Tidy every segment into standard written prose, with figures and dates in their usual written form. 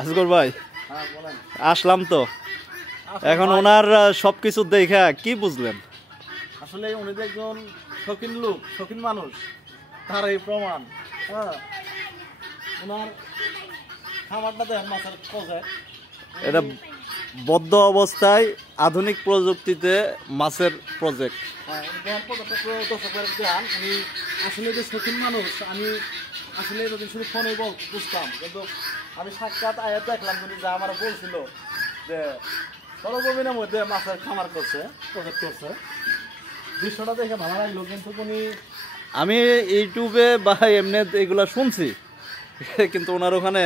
আসগর ভাই, আসলাম তো। এখন ওনার সবকিছু দেখা কি বুঝলেন? আসলে উনি তো একজন শৌখিন লোক, শৌখিন মানুষ, তার এই প্রমাণ। হ্যাঁ, ওনার খামারটা দেখেন, মাছের প্রজেক্ট। এটা বদ্ধ অবস্থায় আধুনিক প্রযুক্তিতে মাছের প্রজেক্ট। উনি আসলে যে শৌখিন মানুষ, আমি আসলে এতদিন শুধু ফোনে বুঝতাম, কিন্তু আমি সাক্ষাৎ আয়াত দেখলাম উনি যা আমার বলছিল যে সর্বজনীনের মধ্যে মাছের খামার করছে, প্রজেক্ট করছে। দৃশ্যটা দেখে ভালো লাগলো, কিন্তু উনি আমি ইউটিউবে বা এমনি এগুলো শুনছি, কিন্তু ওনার ওখানে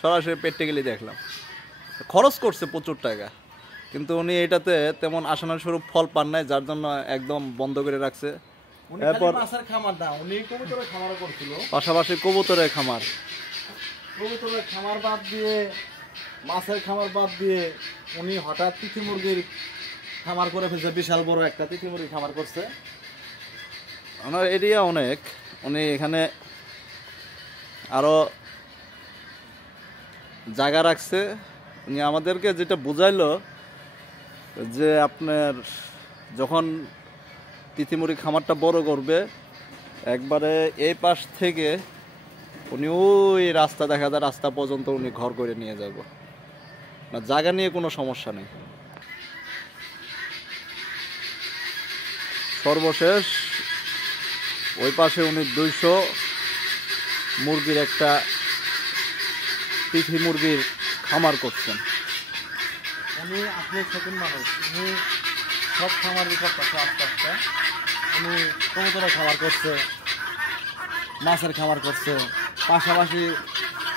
সরাসরি প্র্যাকটিক্যালি দেখলাম। খরচ করছে প্রচুর টাকা, কিন্তু উনি এটাতে তেমন আশানুরূপ ফল পান নাই, যার জন্য একদম বন্ধ করে রাখছে। এরপর মাছের খামার না, উনি কবুতরের খামারও করছিল, পাশাপাশি কবুতরের খামার। কবুতরের খামার বাদ দিয়ে, মাছের খামার বাদ দিয়ে উনি হঠাৎ তিথি মুরগির খামার করে ফেলছে। বিশাল বড় একটা তিথি মুরগির খামার করছে। ওনার এরিয়া অনেক, উনি এখানে আরো জায়গা রাখছে। উনি আমাদেরকে যেটা বুঝাইলো যে আপনার যখন তিথিমুড়ি খামারটা বড় করবে, একবারে এই পাশ থেকে উনি ওই রাস্তা দেখা যায়, রাস্তা পর্যন্ত উনি ঘর করে নিয়ে যাব, না জায়গা নিয়ে কোনো সমস্যা নেই। সর্বশেষ ওই পাশে উনি 200 মুরগির একটা তিথি মুরগির খামার করছেন। উনি আসলে শৌখিন মানুষ, উনি সব খামার করতেছে আস্তে আস্তে। উনি কবুতরের খামার করছে, মাছের খামার করছে, পাশাপাশি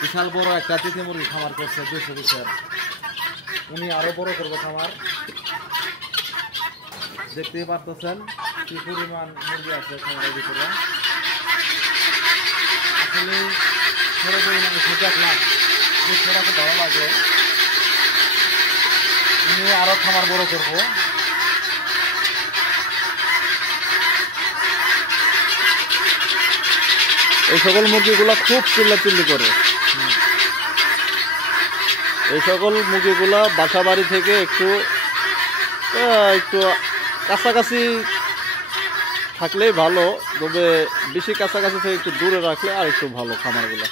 বিশাল বড় একটা তিথি মুরগির খামার করছে 200 পিসের। উনি আরো বড় করবে খামার। দেখতেই পারতেছেন কি পরিমাণ মুরগি আছে খামারের ভিতরে। আসলে দেখলাম, দৃশ্যটা খুব ভালো লাগলো। উনি আরো খামার বড় করবো। এই সকল মুরগিগুলা খুব চিল্লাচিল্লি করে। এই সকল মুরগিগুলা বাসা বাড়ি থেকে একটু একটু কাছাকাছি থাকলেই ভালো, তবে বেশি কাছাকাছি থেকে একটু দূরে রাখলে আর একটু ভালো খামারগুলা।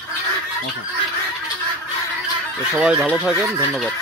সবাই ভালো থাকেন, ধন্যবাদ।